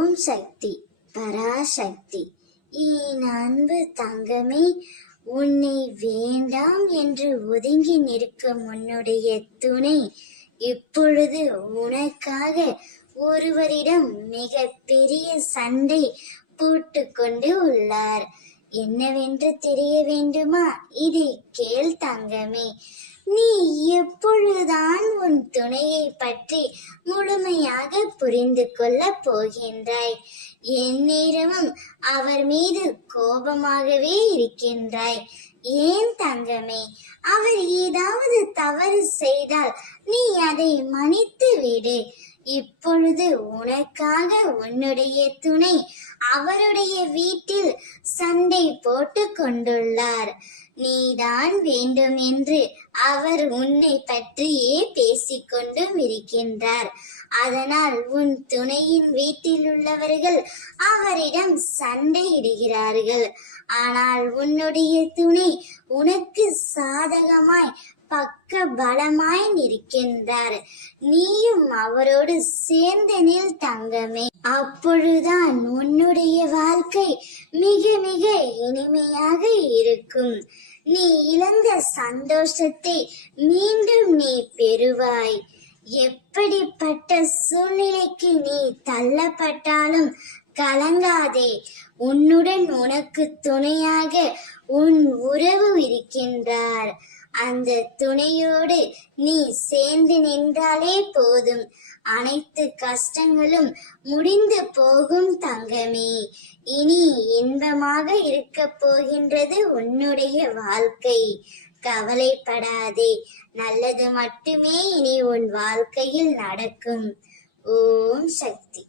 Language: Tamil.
ஓம் சக்தி பராசக்தி. என் அன்பு தங்கமே, உன்னை வேண்டாம் என்று ஒதுங்கி நிற்கும் உன்னுடைய துணை இப்பொழுது உனக்காக ஒருவரிடம் மிக பெரிய சண்டை போட்டு கொண்டு உள்ளார். என்னவென்று தெரிய வேண்டுமா? இதை கேள் தங்கமே. நீ எப்பொழுதுதான் உன் துணையை பற்றி முழுமையாக புரிந்து கொள்ள போகின்றாய்? எந்நேரமும் அவர் மீது கோபமாகவே இருக்கின்றாய். ஏன் தங்கமே? அவர் ஏதாவது தவறு செய்தால் நீ அதை மன்னித்து விடு. இப்பொழுது உனக்காக உன்னுடைய துணை அவருடைய வீட்டில் சண்டை போட்டு கொண்டுள்ளார். நீதான் வேண்டும் என்று அவர் உன்னை பற்றியே பேசிக்கொண்டும் இருக்கின்றார். அதனால் உன் துணையின் வீட்டில் உள்ளவர்கள் அவரிடம் சண்டையிடுகிறார்கள். ஆனால் உன்னுடைய துணை உனக்கு சாதகமாய் பக்க பலமாய் நிற்கின்றார். நீயும் அவரோடு சேர்ந்து நில் தங்கமே. அப்பொழுதுதான் உன்னுடைய வாழ்க்கை மிக மிக இனிமையாக இருக்கும். நீ இழந்த சந்தோஷத்தை மீண்டும் நீ பெறுவாய். எப்படிப்பட்ட சூழ்நிலைக்கு நீ தள்ளப்பட்டாலும் கலங்காதே. உன்னுடன் உனக்கு துணையாக உன் உறவு இருக்கின்றார். அந்த துணையோடு நீ சேர்ந்து நின்றாலே போதும். அனைத்து கஷ்டங்களும் முடிந்து போகும் தங்கமே. இனி இன்பமாக இருக்க போகின்றது உன்னுடைய வாழ்க்கை. கவலைப்படாதே. நல்லது மட்டுமே இனி உன் வாழ்க்கையில் நடக்கும். ஓம் சக்தி.